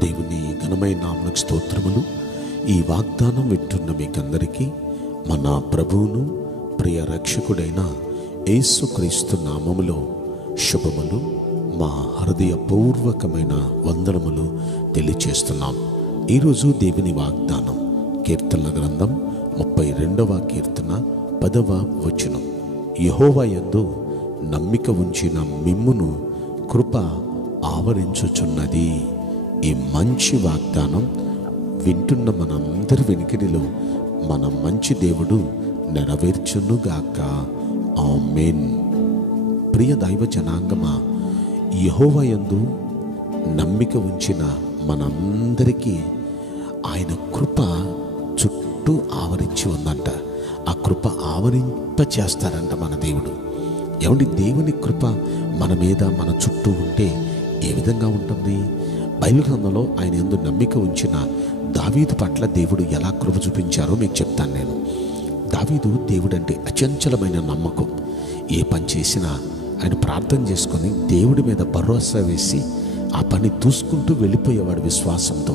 దేవుని ఘనమైన నామమునకు స్తోత్రములు. ఈ వాగ్దానం వింటున్న మీకందరికీ మన ప్రభువును ప్రియ రక్షకుడైన యేసుక్రీస్తు నామములో శుభములు, మా హృదయపూర్వకమైన వందనములు తెలియచేస్తున్నాం. ఈరోజు దేవుని వాగ్దానం కీర్తనల గ్రంథం 32వ కీర్తన 10వ వచనం. యెహోవా యందు నమ్మిక ఉంచిన మిమ్మును కృప ఆవరించుచున్నది. ఈ మంచి వాగ్దానం వింటున్న మనందరి వెనుకడిలో మన మంచి దేవుడు నెరవేర్చునుగాక. ఆమేన్. ప్రియ దైవ జనాంగమా, యెహోవా యందు నమ్మిక ఉంచిన మనందరికీ ఆయన కృప చుట్టూ ఆవరించి ఉందంట. ఆ కృప ఆవరింప చేస్తారంట మన దేవుడు. ఏమండి, దేవుని కృప మన మీద మన చుట్టూ ఉంటే ఏ విధంగా ఉంటుంది? బైబిల్ గ్రంథంలో ఆయన యందు నమ్మిక ఉంచిన దావీదు పట్ల దేవుడు ఎలా కృప చూపించారో మీకు చెప్తాను నేను. దావీదు దేవుడంటే అచంచలమైన నమ్మకం. ఏ పని చేసినా ఆయన ప్రార్థన చేసుకొని దేవుడి మీద భరోసా వేసి ఆ పని చూసుకుంటూ వెళ్ళిపోయేవాడు విశ్వాసంతో.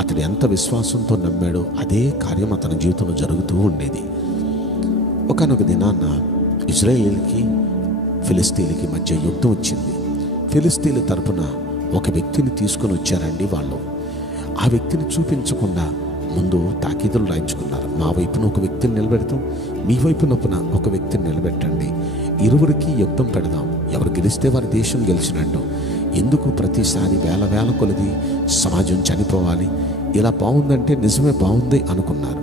అతడు ఎంత విశ్వాసంతో నమ్మాడో అదే కార్యం అతని జీవితంలో జరుగుతూ ఉండేది. ఒకానొక దినాన్న ఇజ్రాయేలుకి ఫిలిస్తీన్లకి మధ్య యుద్ధం వచ్చింది. ఫిలిస్తీన్ల తరపున ఒక వ్యక్తిని తీసుకొని వచ్చారండి వాళ్ళు. ఆ వ్యక్తిని చూపించకుండా ముందు తాకీదులు రాయించుకున్నారు. మా వైపున ఒక వ్యక్తిని నిలబెడతాం, మీ వైపున ఒక వ్యక్తిని నిలబెట్టండి, ఇరువురికి యుద్ధం పెడదాం, ఎవరు గెలిస్తే వారి దేశం గెలిచినట్టు. ఎందుకు ప్రతిసారి వేల కొలది సమాజం చనిపోవాలి? ఇలా బాగుందంటే నిజమే బాగుంది అనుకున్నారు.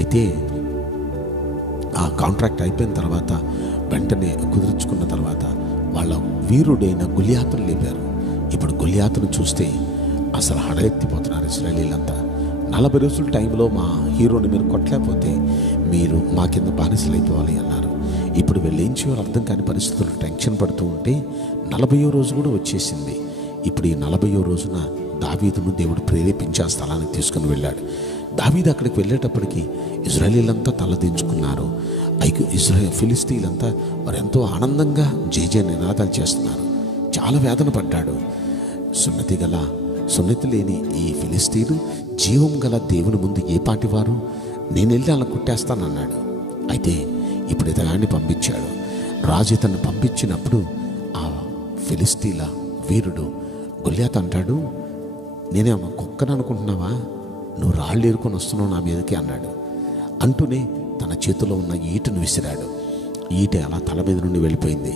అయితే ఆ కాంట్రాక్ట్ అయిపోయిన తర్వాత వెంటనే కుదుర్చుకున్న తర్వాత వాళ్ళ వీరుడైన గొలియాతును లేపారు. ఇప్పుడు గొలియాతును చూస్తే అసలు హడలెత్తిపోతున్నారు ఇశ్రాయేలీలంతా. 40 రోజుల టైంలో మా హీరోని మీరు కొట్టలేకపోతే మీరు మా కింద బానిసలు అయిపోవాలి అన్నారు. ఇప్పుడు వీళ్ళు ఏం చేయాలో అర్థం కాని పరిస్థితులు టెన్షన్ పడుతూ ఉంటే 40వ రోజు కూడా వచ్చేసింది. ఇప్పుడు ఈ 40వ రోజున దావీదును దేవుడు ప్రేరేపించి ఆ స్థలానికి తీసుకుని వెళ్ళాడు. దావీదు అక్కడికి వెళ్ళేటప్పటికి ఇశ్రాయేలీలంతా తలదించుకున్నారు. ఫిలిస్తీన్లంతా వారు ఎంతో ఆనందంగా జయ నినాదాలు చేస్తున్నారు. చాలా వేదన పడ్డాడు. సున్నతి లేని ఈ ఫిలిస్తీను జీవం గల దేవుని ముందు ఏ పాటివారు? నేను వెళ్ళి అలా కుట్టేస్తానన్నాడు. అయితే ఇప్పుడు ఇతగాన్ని పంపించాడు. రాజు ఇతన్ని పంపించినప్పుడు ఆ ఫిలిస్తీన్ల వీరుడు గొలియాతు అంటాడు, నేనేమో కుక్కను అనుకుంటున్నావా? నువ్వు రాళ్ళు ఏరుకొని వస్తున్నావు నా మీదకి అన్నాడు. అంటూనే తన చేతిలో ఉన్న ఈటను విసిరాడు. ఈట అలా తల మీద నుండి వెళ్ళిపోయింది.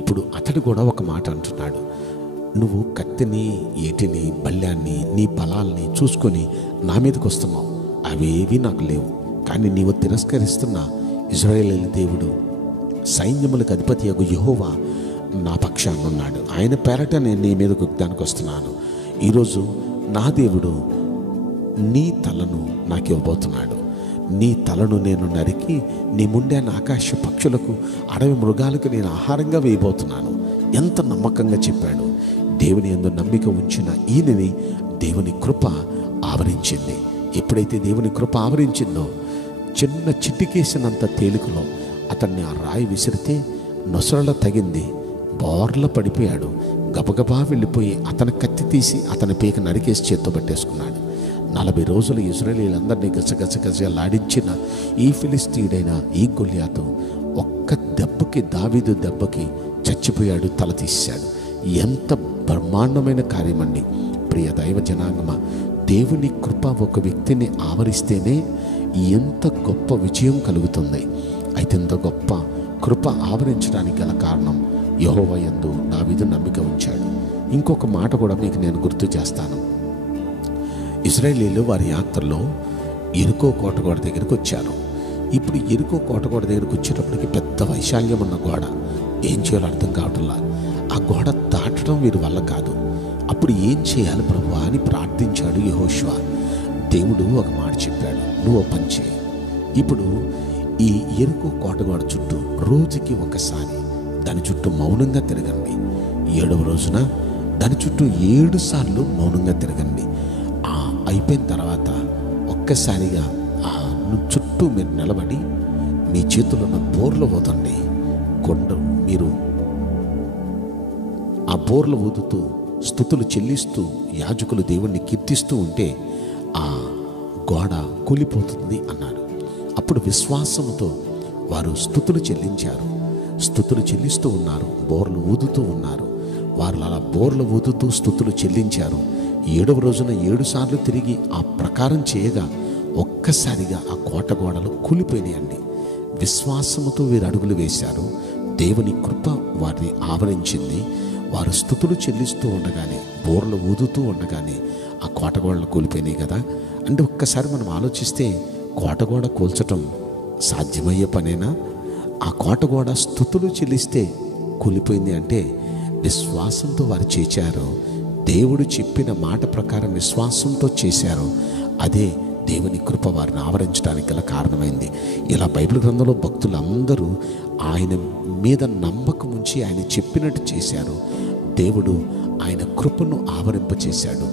ఇప్పుడు అతడు కూడా ఒక మాట అంటున్నాడు, నువ్వు కత్తిని, ఈటిని, బల్యాన్ని, నీ బలాల్ని చూసుకొని నా మీదకి వస్తున్నావు. అవేవి నాకు లేవు. కానీ నీవు తిరస్కరిస్తున్న ఇశ్రాయేలు దేవుడు, సైన్యములకు అధిపతియగు యెహోవా నా పక్షాన ఉన్నాడు. ఆయన పేరట నేను నీ మీదకు యుద్ధానికి వస్తున్నాను. ఈరోజు నా దేవుడు నీ తలను నాకు ఇవ్వబోతున్నాడు. నీ తలను నేను నరికి నీ ముందే ఆకాశ పక్షులకు, అడవి మృగాలకు నేను ఆహారంగా వేయబోతున్నాను. ఎంత నమ్మకంగా చెప్పాడు. దేవుని యందు నమ్మిక ఉంచిన ఈయనని దేవుని కృప ఆవరించింది. ఎప్పుడైతే దేవుని కృప ఆవరించిందో చిన్న చిటికేసినంత తేలికలో అతన్ని ఆ రాయి విసిరితే నొసరలో తగింది. బోర్ల పడిపోయాడు. గబగబా వెళ్ళిపోయి అతని కత్తి తీసి అతని పీక నరికేసి చేత్తో పట్టేసుకున్నాడు. 40 రోజులు ఇశ్రాయేలీలందరినీ గజగజలాడించిన ఈ ఫిలిస్తీయుడైన ఈ గొలియాతు ఒక్క దెబ్బకి, దావీదు దెబ్బకి చచ్చిపోయాడు, తల తీశాడు. ఎంత బ్రహ్మాండమైన కార్యమండి. ప్రియ దైవ జనాంగమా, దేవుని కృప ఒక వ్యక్తిని ఆవరిస్తేనే ఎంత గొప్ప విజయం కలుగుతుంది. అయితే ఇంత గొప్ప కృప ఆవరించడానికి గల కారణం యెహోవా యందు దావీదు నమ్మిక ఉంచాడు. ఇంకొక మాట కూడా మీకు నేను గుర్తు చేస్తాను. ఇశ్రాయేలీలు వారి యాత్రలో యెరికో కోటగోడ దగ్గరికి వచ్చారు. ఇప్పుడు యెరికో కోటగోడ దగ్గరికి వచ్చేటప్పటికి పెద్ద వైశాల్యం ఉన్న గోడ. ఏం చేయాలో అర్థం కావట్లా. ఆ గోడ దాటడం వీరి వల్ల కాదు. అప్పుడు ఏం చేయాలి ప్రభువా అని ప్రార్థించాడు యెహోషువ. దేవుడు ఒక మాట చెప్పాడు, నువ్వు పని చేయి. ఇప్పుడు ఈ యెరికో కోటగోడ చుట్టూ రోజుకి ఒకసారి దాని చుట్టూ మౌనంగా తిరగండి. 7వ రోజున దాని చుట్టూ 7 సార్లు మౌనంగా తిరగండి. అయిపోయిన తర్వాత ఒక్కసారిగా ఆ చుట్టూ మీరు నిలబడి మీ చేతుల్లో ఉన్న బోర్లు పోతండి. మీరు ఆ బోర్లు ఊదుతూ స్తుతులు చెల్లిస్తూ యాజకులు దేవుణ్ణి కీర్తిస్తూ ఉంటే ఆ గోడ కూలిపోతుంది అన్నాడు. అప్పుడు విశ్వాసముతో వారు స్తుతులు చెల్లించారు. స్తుతులు చెల్లిస్తూ ఉన్నారు, బోర్లు ఊదుతూ ఉన్నారు. వారు అలా బోర్లు ఊదుతూ స్తుతులు చెల్లించారు. 7వ రోజున 7 సార్లు తిరిగి ఆ ప్రకారం చేయగా ఒక్కసారిగా ఆ కోట గోడలు కూలిపోయినాయండి. విశ్వాసముతో వీరు అడుగులు వేశారు. దేవుని కృప వారిని ఆవరించింది. వారు స్తుతులు చెల్లిస్తూ ఉండగానే, బోర్లు ఊదుతూ ఉండగానే ఆ కోట గోడలు కూలిపోయినాయి కదా. అంటే ఒక్కసారి మనం ఆలోచిస్తే కోటగోడ కూల్చటం సాధ్యమయ్యే పనేనా? ఆ కోటగోడ స్తుతులు చెల్లిస్తే కూలిపోయింది అంటే విశ్వాసంతో వారు చేశారు. దేవుడు చెప్పిన మాట ప్రకారం విశ్వాసంతో చేశారు. అదే దేవుని కృప వారిని ఆవరించడానికి గల కారణమైంది. ఇలా బైబిల్ గ్రంథంలో భక్తులందరూ ఆయన మీద నమ్మకం ఉంచి ఆయన చెప్పినట్టు చేశారు. దేవుడు ఆయన కృపను ఆవరింపచేశాడు.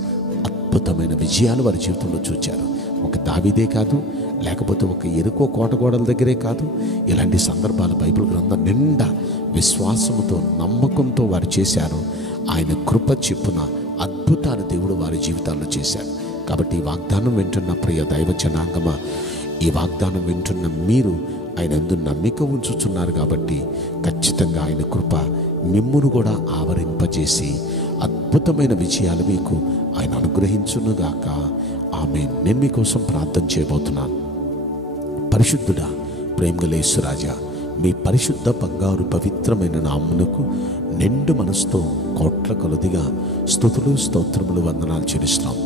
అద్భుతమైన విజయాలు వారి జీవితంలో చూచారు. ఒక దావీదే కాదు, లేకపోతే ఒక ఎరుకో కోటగోడల దగ్గరే కాదు, ఇలాంటి సందర్భాలు బైబిల్ గ్రంథం నిండా విశ్వాసముతో నమ్మకంతో వారు చేశారు. ఆయన కృప చెప్పున అద్భుతాలు దేవుడు వారి జీవితాల్లో చేశారు. కాబట్టి ఈ వాగ్దానం వింటున్న ప్రియ దైవ జనాంగమా, ఈ వాగ్దానం వింటున్న మీరు ఆయన యందు నమ్మిక ఉంచుతున్నారు కాబట్టి ఖచ్చితంగా ఆయన కృప మిమ్మును కూడా ఆవరింపజేసి అద్భుతమైన విజయాలు మీకు ఆయన అనుగ్రహించునుగాక. ఆమేన్. నేను మీకోసం ప్రార్థన చేయబోతున్నాను. పరిశుద్ధుడా, ప్రేమగల యేసురాజా, మీ పరిశుద్ధ బంగారు పవిత్రమైన నామమునకు నిండు మనసుతో కోట్ల కొలదిగా స్తుతులు స్తోత్రములు వందనాలు చెల్లిస్తున్నాం.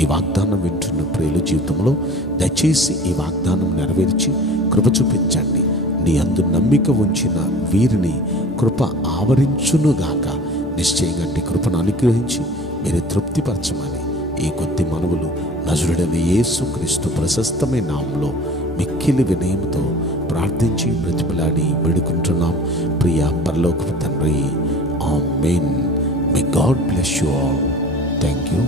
ఈ వాగ్దానం వింటున్న ప్రియుల జీవితంలో దయచేసి ఈ వాగ్దానం నెరవేర్చి కృప చూపించండి. నీ అందు నమ్మిక ఉంచిన వీరిని కృప ఆవరించునుగాక. నిశ్చయంగా నీ కృపను అనుగ్రహించి మీరు తృప్తిపరచమని ఈ కొద్ది మనవులు నజరుడైన యేసుక్రీస్తు ప్రశస్తమైన నామములో మిక్కిలి వినయంతో ప్రార్థించి బ్రతిమలాడి వేడుకుంటున్నాం ప్రియ పరలోకపు తండ్రి. Amen. May God bless you all. Thank you.